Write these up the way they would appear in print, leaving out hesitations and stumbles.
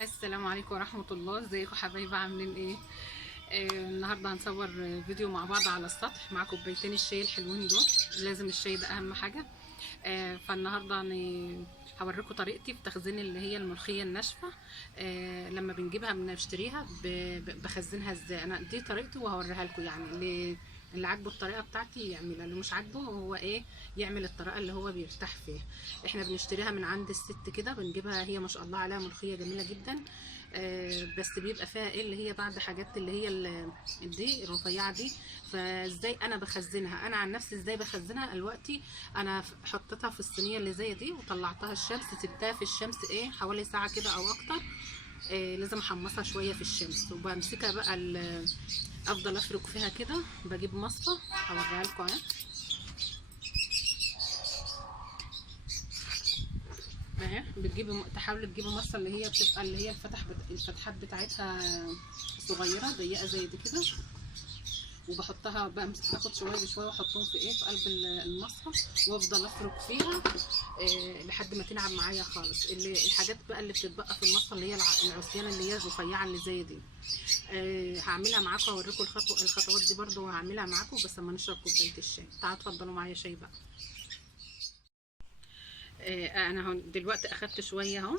السلام عليكم ورحمة الله. ازيكم حبايبي؟ عاملين ايه؟ النهارده هنصور فيديو مع بعض على السطح مع كوبايتين الشاي الحلوين دول. لازم الشاي ده اهم حاجة. فالنهارده هوريكم طريقتي في تخزين اللي هي الملوخية الناشفة. لما بنجيبها بنشتريها بخزنها ازاي. انا دي طريقتي وهوريها لكم، يعني اللي عاجبه الطريقه بتاعتي يعملها، اللي مش عاجبه هو ايه يعمل الطريقه اللي هو بيرتاح فيها. احنا بنشتريها من عند الست كده، بنجيبها هي ما شاء الله عليها ملوخيه جميله جدا. بس بيبقى فيها ايه اللي هي بعد حاجات اللي هي دي الرفيعه دي. فازاي انا بخزنها؟ انا عن نفسي ازاي بخزنها دلوقتي؟ انا حطيتها في الصينيه اللي زي دي وطلعتها الشمس، سبتها في الشمس ايه حوالي ساعه كده او اكتر. لازم احمصها شويه في الشمس، وبمسكها بقى افضل افرك فيها كده. بجيب مصفى هوريها لكم اهي. اهي بتجيبي، تحاولي تجيبي مصفى اللي هي بتبقى اللي هي الفتحات بتاعتها صغيره ضيقه زي دي كده. وبحطها بمسك، باخد شويه بشويه واحطهم في ايه في قلب المصفى، وافضل افرك فيها لحد ما تنعم معايا خالص. الحاجات بقى اللي بتتبقى في المصفى اللي هي العصيان اللي هي الرفيعه اللي زي دي. هعملها معاكم، اوريكم الخطوات دي برضو هعملها معاكم، بس اما نشرب كوبايه الشاي. تعالوا اتفضلوا معايا شاي بقى. انا دلوقتي اخدت شويه اهو.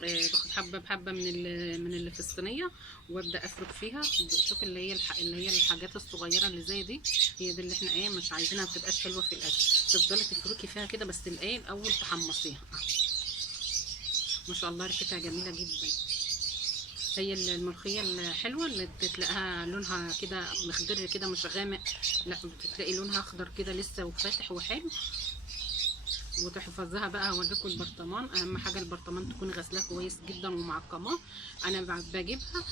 باخد حبه بحبه من اللي في الصينيه، وابدا افرك فيها. شوف اللي هي اللي هي الحاجات الصغيره اللي زي دي، هي دي اللي احنا ايه مش عايزينها، ما بتبقاش حلوه في الاكل. تفضلي تفركي فيها كده، بس الايه الاول تحمصيها. ما شاء الله ريحتها جميله جدا. هي الملوخيه الحلوه اللي تلاقيها لونها كده مخضر كده مش غامق، لا بتلاقي لونها اخضر كده لسه وفاتح وحلو. وتحفظها بقى. هوريكم البرطمان، اهم حاجه البرطمان تكون غسلاه كويس جدا ومعقماه. انا بجيبها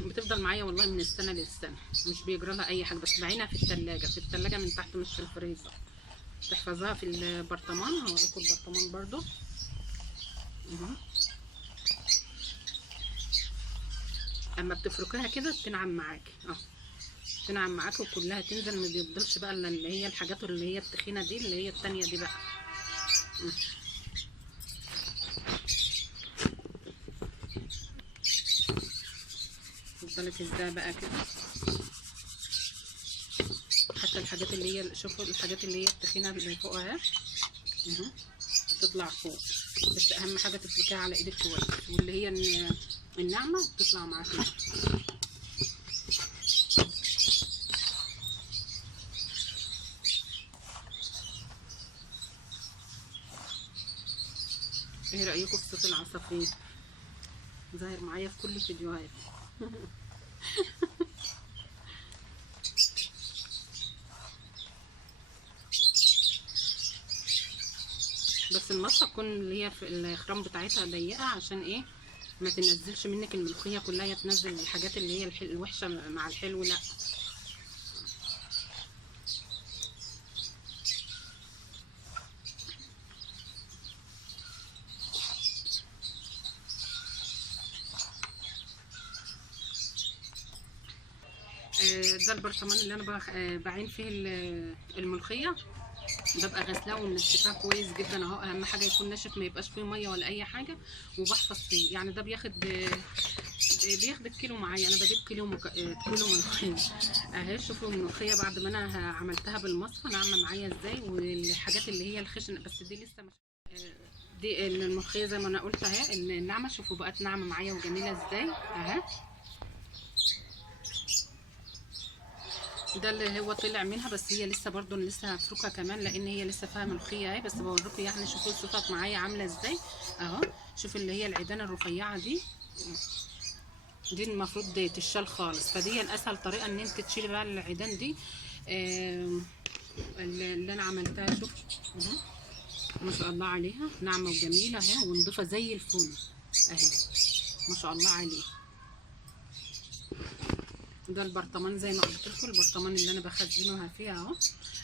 بتفضل معايا والله من السنه للسنه، مش بيجرى لها اي حاجه. بس بعينها في التلاجة، في التلاجة من تحت مش في الفريزر. تحفظها في البرطمان. هوريكم البرطمان برضو اهو. اما بتفركيها كده بتنعم معاكي اهو، تنعم معاكي وكلها تنزل. ما بيفضلش بقى اللي هي الحاجات اللي هي التخينه دي اللي هي التانية دي بقى. تفضلي تلزقها بقى كده. حتى الحاجات اللي هي شوفوا الحاجات اللي هي التخينه اللي فوقها اهي تطلع فوق. بس اهم حاجه تفركيها على ايدك كويس، واللي هي الناعمه تطلع معاكي. ايه رايكم في صوت العصافير؟ ظاهر معايا في كل الفيديوهات. بس المصفى تكون اللي هي في الخرام بتاعتها ضيقه، عشان ايه ما تنزلش منك الملوخيه كلها، تنزل الحاجات اللي هي الوحشه مع الحلو، لا. ده البرطمان اللي انا بعين فيه الملوخيه. ببقى غسلاه ومنشفاه كويس جدا اهو. اهم حاجه يكون ناشف، ما يبقاش فيه ميه ولا اي حاجه. وبحفظ فيه، يعني ده بياخد الكيلو معايا. انا بجيب كيلو ملوخيه اهي. شوفوا الملوخيه بعد ما انا عملتها بالمصفى ناعمه معايا ازاي. والحاجات اللي هي الخشن بس دي لسه مش دي الملوخيه زي ما انا قلت اهي الناعمه. شوفوا بقت ناعمه معايا وجميله ازاي اهي. ده اللي هو طلع منها، بس هي لسه برضو لسه هفركها كمان لان هي لسه فيها ملوخيه اهي. بس بوريكم يعني شوفوا الصفات معايا عامله ازاي اهو. شوف اللي هي العيدان الرفيعه دي المفروض دي تتشال خالص. فدي اسهل طريقه ان انت تشيلي بقى العيدان دي. اللي انا عملتها شوف اهو. ما شاء الله عليها ناعمه وجميله اهي ونضيفه زي الفل اهي. ما شاء الله عليه. ده البرطمان زي ما قلت لكم، البرطمان اللي انا بخزنها فيها اهو.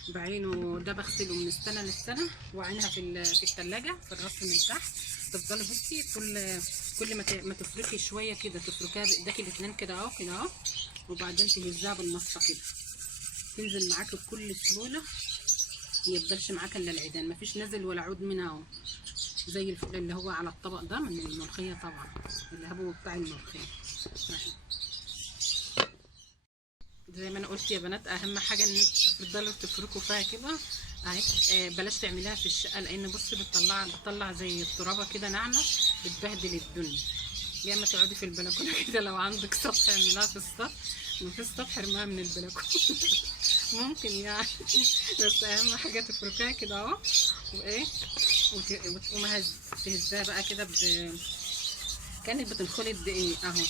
بعينه ده بغسله من السنه للسنه، وعينها في الثلاجه في الرف من تحت. تفضلي بصي كل ما تفركي شويه كده، تفركيها بايديكي الاتنين كده اهو كده اهو. وبعدين تهزها بالمصفى كده، تنزل معاكي بكل سهوله. ما يفضلش معاك الا العيدان، مفيش نازل ولا عود منها اهو. زي الفل اللي هو على الطبق ده من الملوخيه طبعا، الهبو بتاع الملوخيه. زي ما انا قلت يا بنات، اهم حاجه ان انتوا تفضلوا تفركوا فيها كده اهي. بلاش تعمليها في الشقه، لان بصي بتطلع زي الترابه كده ناعمه، بتبهدل الدنيا. يا اما تقعدي في البلكونه كده، لو عندك سطح اعمليها في السطح، مفيش سطح ارميها من البلكونه. ممكن يعني. بس اهم حاجه تفركيها كده اهو، وايه، وتقومي تهزها بقى كده كانك بتنخلي الدقيق اهو،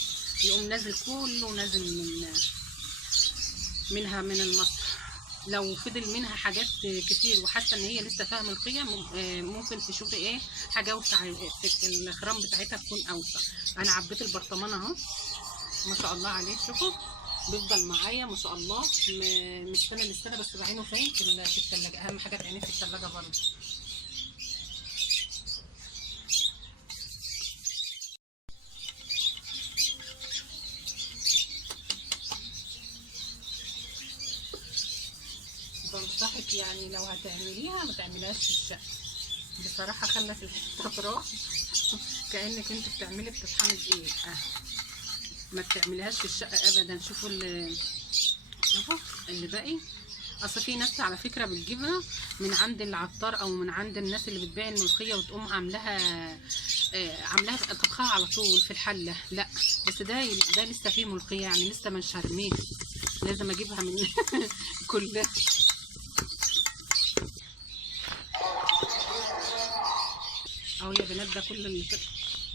يقوم نازل كله، نازل منها من المصفى. لو فضل منها حاجات كتير وحاسه ان هي لسه فيها ملوخيه، ممكن تشوفي ايه حاجه اوسع، الخرام بتاعتها تكون اوسع. انا عبيت البرطمان اهو، ما شاء الله عليه، شوفوا بيفضل معايا ما شاء الله من سنه للسنه. بس بعينه فين؟ في الثلاجه. اهم حاجه تعينيه في الثلاجه برضه. بنصحك يعني لو هتعمليها ما تعمليهاش في الشقه بصراحه، خلى في الحته كانك انت بتعملي بتطحني دقيق. ما بتعمليهاش في الشقه ابدا. شوفوا اللي باقي. اصل في ناس على فكره بتجيبها من عند العطار او من عند الناس اللي بتبيع الملوخيه وتقوم عاملاها طبخها على طول في الحله. لا، بس ده لسه فيه ملوخيه، يعني لسه ما شرميه، لازم اجيبها من كلها. اهو يا بنات، ده كل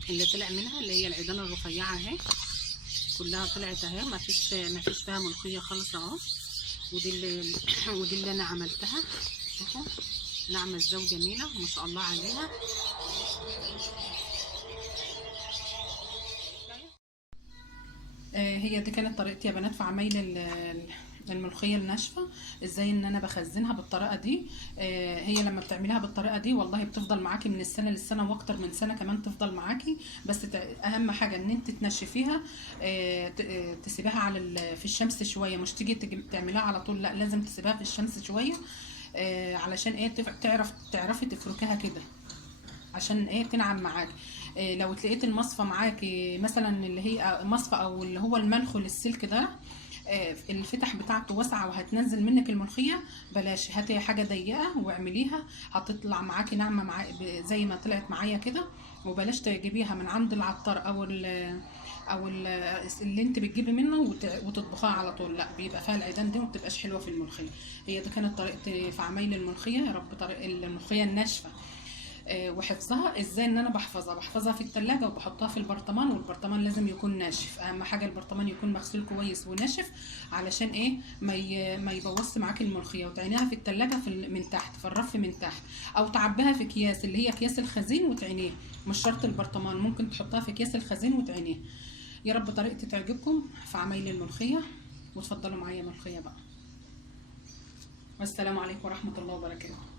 اللي طلع منها، اللي هي العيدان الرفيعه اهي، كلها طلعت اهي، ما فيش فيها ملوخيه خالص اهو. ودي اللي انا عملتها. شوفوا ناعمه ازاي جميله ما شاء الله عليها. هي دي كانت طريقتي يا بنات في عمايل الملوخيه الناشفه. ازاي ان انا بخزنها بالطريقه دي. هي لما بتعمليها بالطريقه دي والله بتفضل معاكي من السنه للسنه، واكتر من سنه كمان تفضل معاكي. بس اهم حاجه ان انت تنشفيها، تسيبيها في الشمس شويه، مش تيجي تعمليها على طول، لا لازم تسيبيها في الشمس شويه. علشان ايه؟ تعرفي تفركيها كده، عشان ايه؟ تنعم معاكي. لو تلاقيت المصفى معاكي مثلا، اللي هي مصفى او اللي هو المنخل السلك ده، الفتح بتاعته واسعه وهتنزل منك الملوخيه، بلاش. هاتي حاجه ضيقه واعمليها، هتطلع معاكي ناعمه زي ما طلعت معايا كده. وبلاش تجيبيها من عند العطار او اللي انت بتجيبي منه وتطبخيها على طول، لا بيبقى فيها العيدان دي وما بتبقاش حلوه في الملوخيه. هي دي كانت طريقتي في عمايل الملوخيه. يا رب طريقه الملوخيه الناشفه وحفظها. ازاي ان انا بحفظها في التلاجة وبحطها في البرطمان، والبرطمان لازم يكون ناشف. اهم حاجه البرطمان يكون مغسول كويس وناشف، علشان ايه؟ ما يبوظش معاكي الملوخيه. وتعينيها في التلاجة من تحت، في الرف من تحت، او تعبيها في اكياس اللي هي اكياس الخزين وتعينيه. مش شرط البرطمان، ممكن تحطها في اكياس الخزين وتعينيه. يا رب طريقتي تعجبكم في عمايل الملوخيه، وتفضلوا معايا ملوخيه بقى. والسلام عليكم ورحمه الله وبركاته.